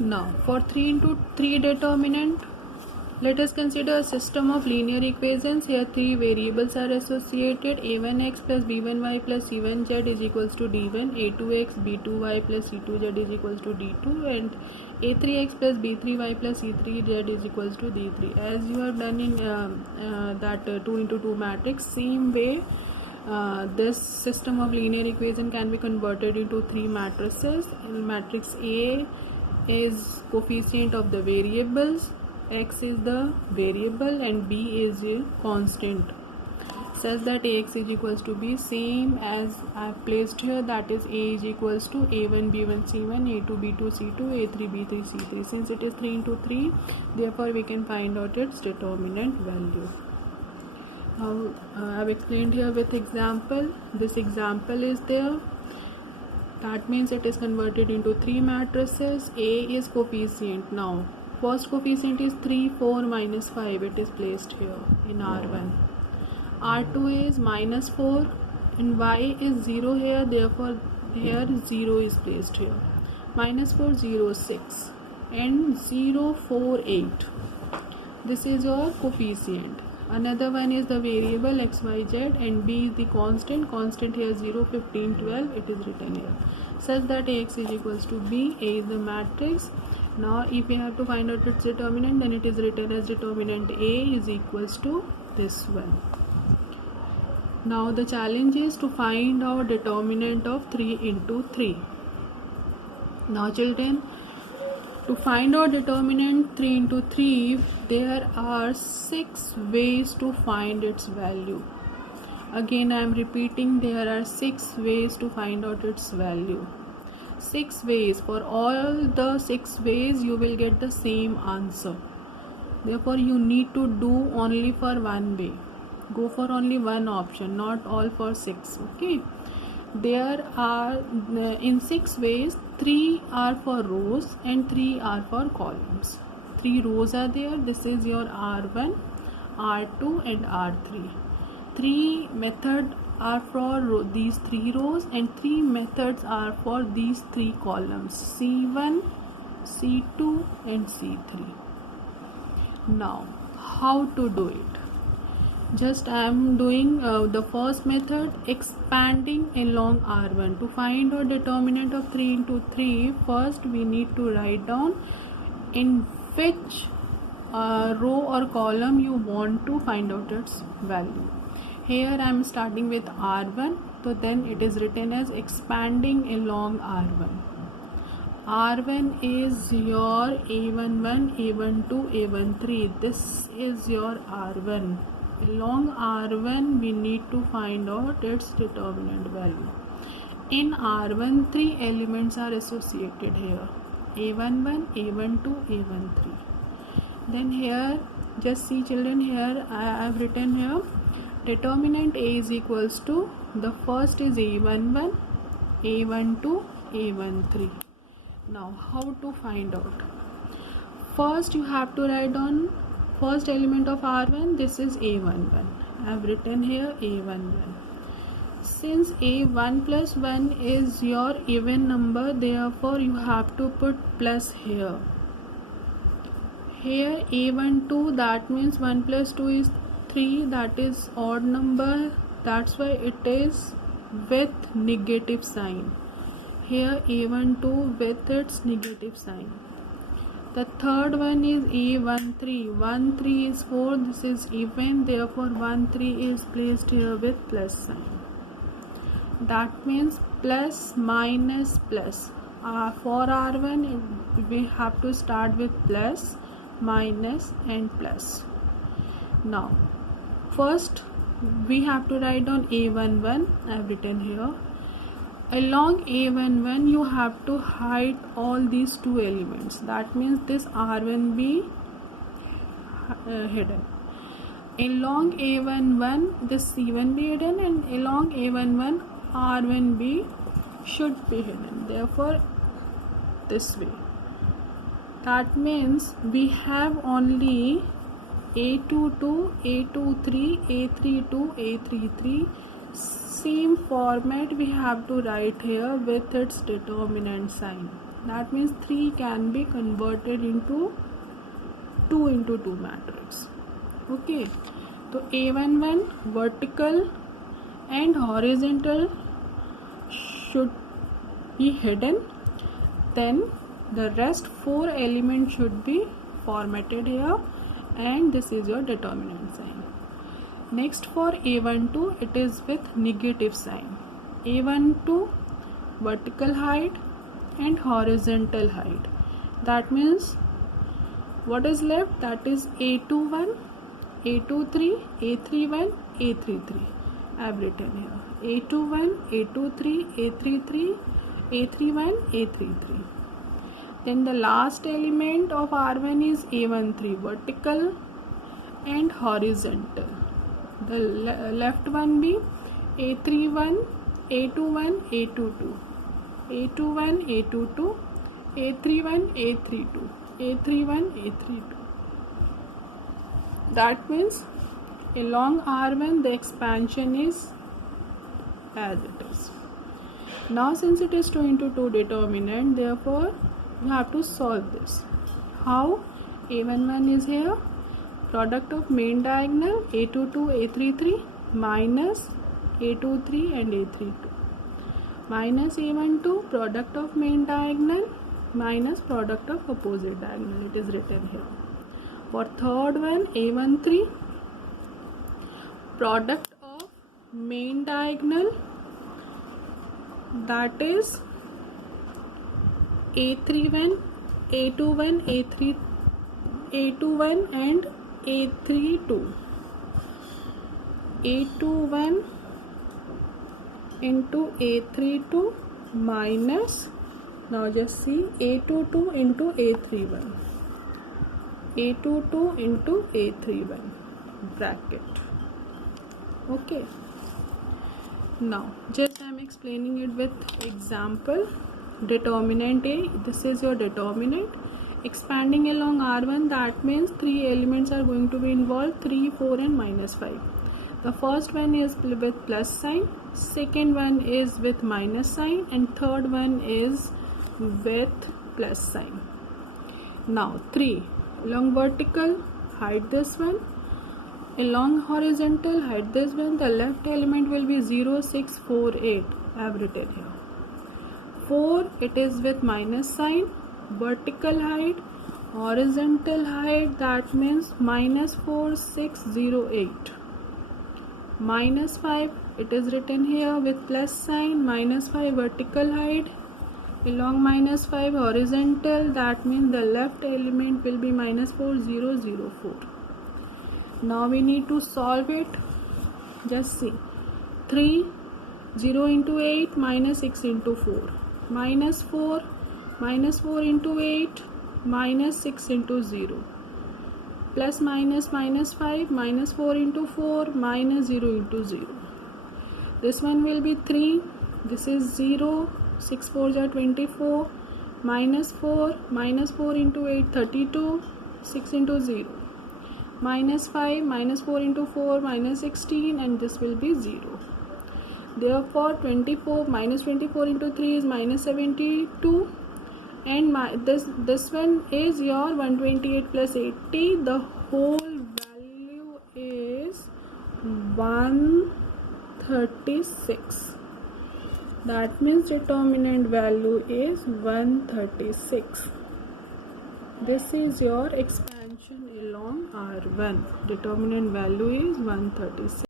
Now for 3 into 3 determinant, let us consider a system of linear equations. Here three variables are associated. a1x plus b1y plus c1z is equals to d1, a2x b2y plus c2z is equals to d2, and a3x plus b3y plus c3z is equals to d3. As you have done in that 2 into 2 matrix, same way this system of linear equation can be converted into three matrices. In matrix A is coefficient of the variables, x is the variable, and b is a constant, such that ax is equals to b, same as I have placed here, that is a is equals to a1 b1 c1, a2 b2 c2, a3 b3 c3. Since it is 3 into 3, therefore we can find out its determinant value. Now I have explained here with example. This example is there. That means it is converted into three matrices. A is coefficient. Now first coefficient is 3, 4, minus 5. It is placed here in R1. R2 is minus 4 and y is 0 here. Therefore here 0 is placed here. Minus 4, 0, 6 and 0, 4, 8. This is your coefficient. Another one is the variable xyz, and b is the constant. Constant here 0, 15, 12. It is written here, such that ax is equals to b. A is the matrix. Now if we have to find out its determinant, then it is written as determinant A is equals to this one. Now the challenge is to find our determinant of 3 into 3. Now children, to find out determinant 3 into 3, there are 6 ways to find its value. Again I am repeating, there are 6 ways to find out its value. 6 ways. For all the 6 ways you will get the same answer. Therefore you need to do only for one way. Go for only one option, not all for 6. Okay. There are in 6 ways, 3 are for rows and 3 are for columns. 3 rows are there. This is your R1, R2 and R3. 3 methods are for these 3 rows and 3 methods are for these 3 columns, C1, C2 and C3. Now how to do it? Just I am doing the first method, expanding along R1. To find our determinant of 3 into 3, first we need to write down in which row or column you want to find out its value. Here I am starting with R1, so then it is written as expanding along R1. R1 is your A11, A12, A13. This is your R1. Along R1 we need to find out its determinant value. In R1 3 elements are associated here, A11, A12, A13. Then here just see children, here I have written here determinant A is equals to, the first is A11, A12, A13. Now how to find out? First you have to write down first element of R1, this is A11. I have written here A11. Since A1 plus 1 is your even number, therefore you have to put plus here. Here A12, that means 1 plus 2 is 3, that is odd number, that's why it is with negative sign. Here A12 with its negative sign. The third one is A13. 1, 3 is 4. This is even. Therefore, 1, 3 is placed here with plus sign. That means plus, minus, plus. For R1, we have to start with plus, minus and plus. Now, first we have to write down A11. I have written here. Along A11 you have to hide all these 2 elements. That means this R1 be hidden. Along A11 this C1 be hidden, and along A11 R1b should be hidden. Therefore this way. That means we have only A22, A23, A32, A33. Same format we have to write here with its determinant sign. That means 3 can be converted into 2 into 2 matrix. Okay, so A11 vertical and horizontal should be hidden, then the rest 4 elements should be formatted here, and this is your determinant sign. Next, for A12 it is with negative sign. A12 vertical height and horizontal height. That means what is left? That is A21, A23, A31, A33. I have written here A21, A23, A33, A31, A33. Then the last element of R1 is A13 vertical and horizontal. The left one be A31, A21, A22, A21, A22, A31, A32, A31, A32. That means along R1 the expansion is as it is. Now since it is 2 into 2 determinant, therefore you have to solve this. How? A11 is here, product of main diagonal A22, A33 minus A23 and A32, minus A12 product of main diagonal minus product of opposite diagonal. It is written here. For third one, A13 product of main diagonal, that is A31, A21, A21 and A32. A21 into A32 minus, now just see, A22 into A31. A22 into A31 bracket. Okay. Now just I am explaining it with example. Determinant A, this is your determinant. Expanding along R1, that means 3 elements are going to be involved, 3, 4 and minus 5. The first one is with plus sign, second one is with minus sign, and third one is with plus sign. Now 3, along vertical, hide this one. Along horizontal, hide this one. The left element will be 0, 6, 4, 8. I have written here. 4, it is with minus sign. Vertical height, horizontal height, that means minus 4, 6, 0, 8. Minus 5, it is written here with plus sign. Minus 5 vertical height. Along minus 5 horizontal, that means the left element will be minus 4, 0, 0, 4. Now we need to solve it. Just see. 3, 0 into 8 minus 6 into 4. Minus 4 into 8 minus 6 into 0. Plus minus 5 minus 4 into 4 minus 0 into 0. This one will be 3. This is 0. 6 4s are 24. Minus 4 into 8 32. 6 into 0. Minus 5 minus 4 into 4 minus 16, and this will be 0. Therefore 24 minus 24 into 3 is minus 72, and this one is your 128 plus 80. The whole value is 136. That means determinant value is 136. This is your expansion along R1. Determinant value is 136.